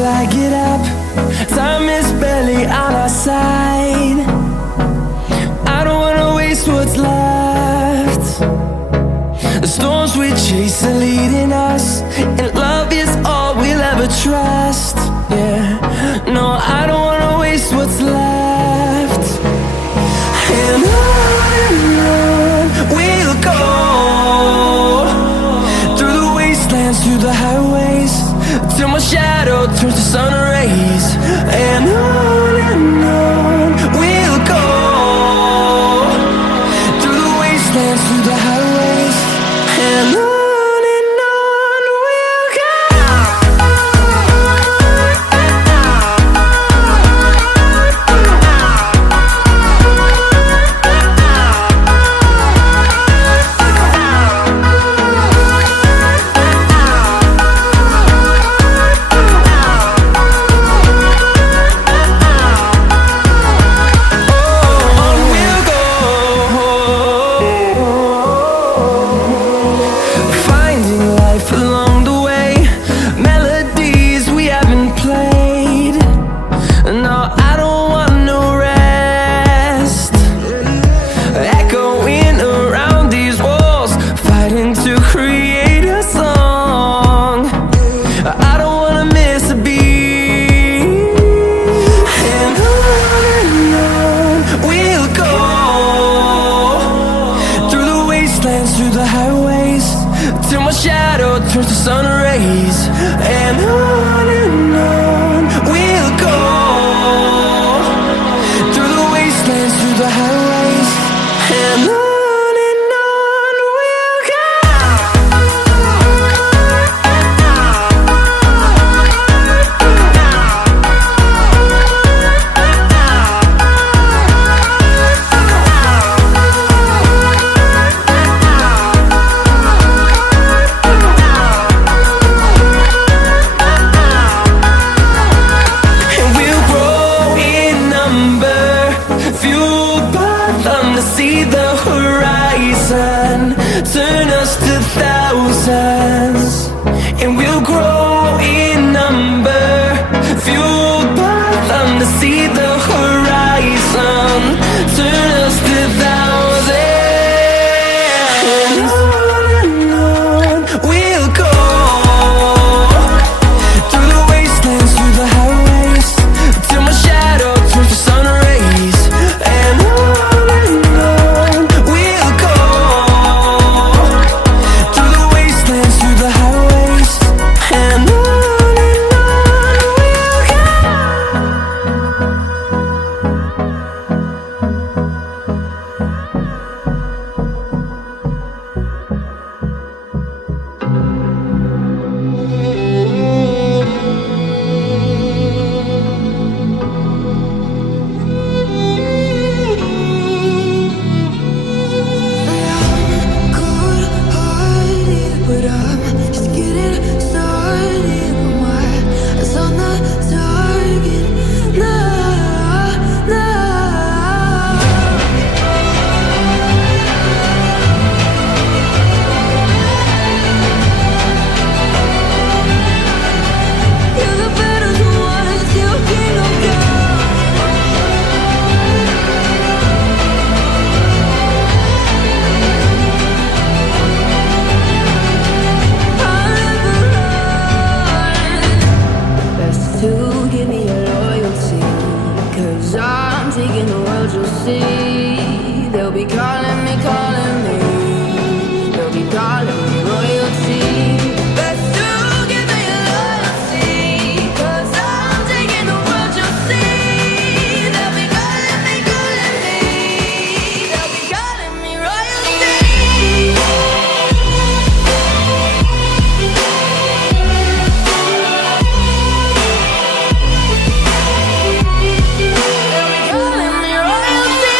till I get up. Time is barely on our side. I don't wanna waste what's left. The storms we chase are leading us, and love is all we'll ever trust. Yeah, no, I don't wanna waste what's left. And on we'll go, through the wastelands, through the highways, till my shadow turns to sun rays. And on we'll go, through the wastelands, through the highways, and on. Through the highways, till my shadow turns to sun rays. And on we'll go, through the wastelands, through the highways, and on we'll go. See the horizon turn us to thousands, and we'll grow in number, fueled by them to see the horizon turn us to thousands. And on we'll go, through the wastelands, through the highways, till my shadow turns to sun rays. And taking the world, you'll see. They'll be calling me, calling me. They'll be calling me royalty. Best to give me your loyalty, 'cause I'm taking the world, you'll see. They'll be calling me, calling me. They'll be calling me royalty. They'll be calling me royalty.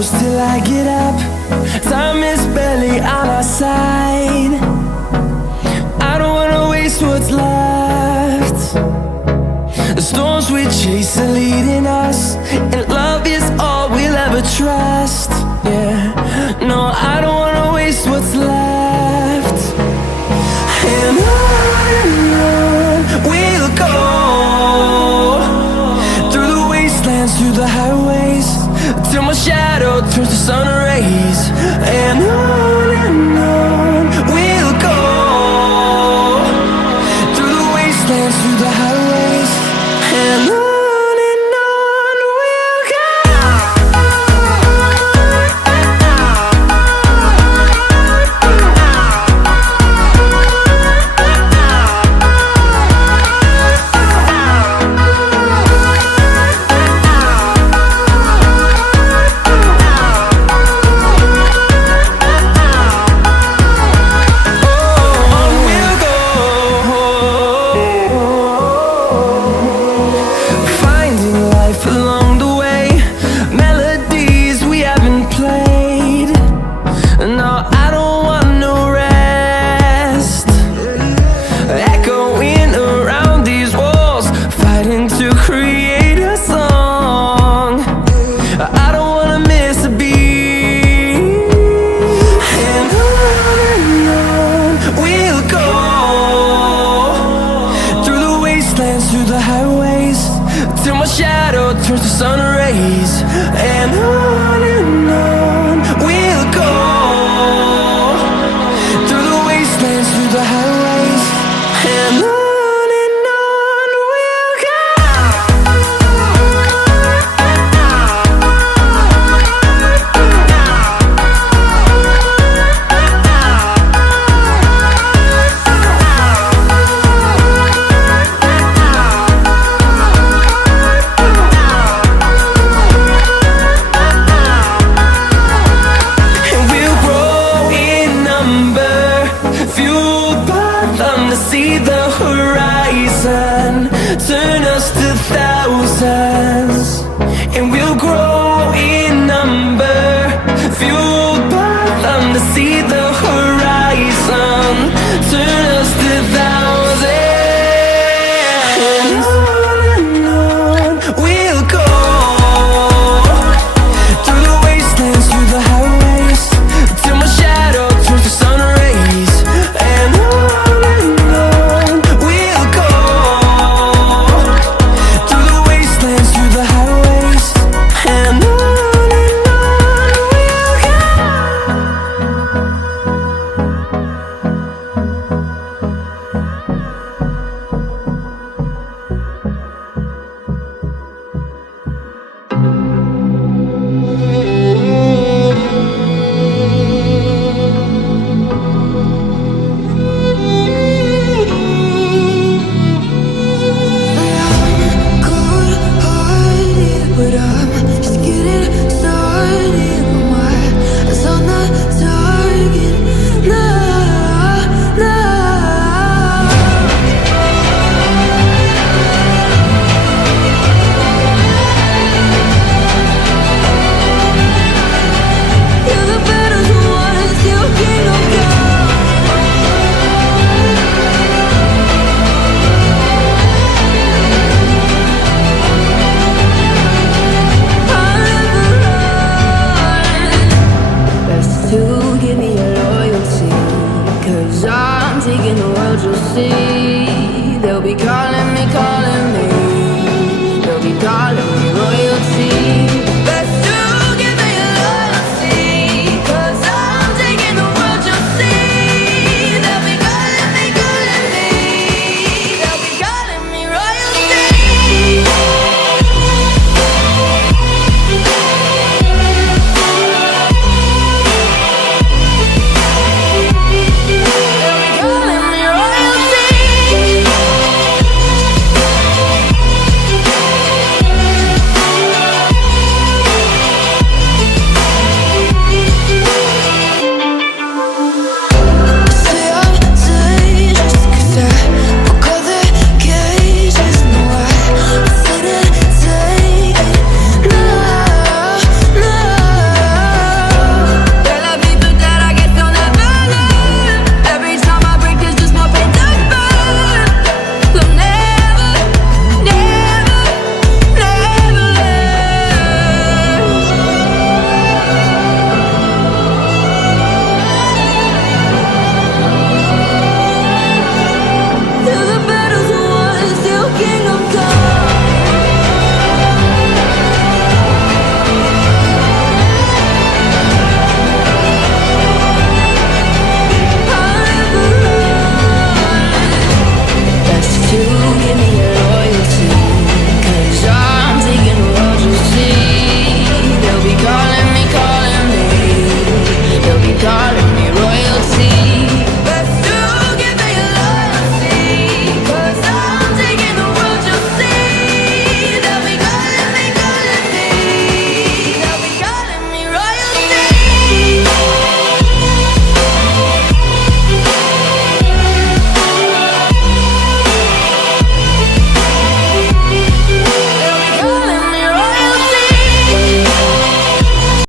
close till I get up. Time is barely on our side. I don't wanna waste what's left. The storms we chase are leading us, and love is all we'll ever trust. Yeah. through the highways, till my shadow turns to sun rays. And on we'll go, through the wastelands, through the highways. And on we'll go. Through the highways, till my shadow turns to sun rays. And on we'll go, through the wastelands, through the highways. And on we'll go. See the horizon, turn us to thousands.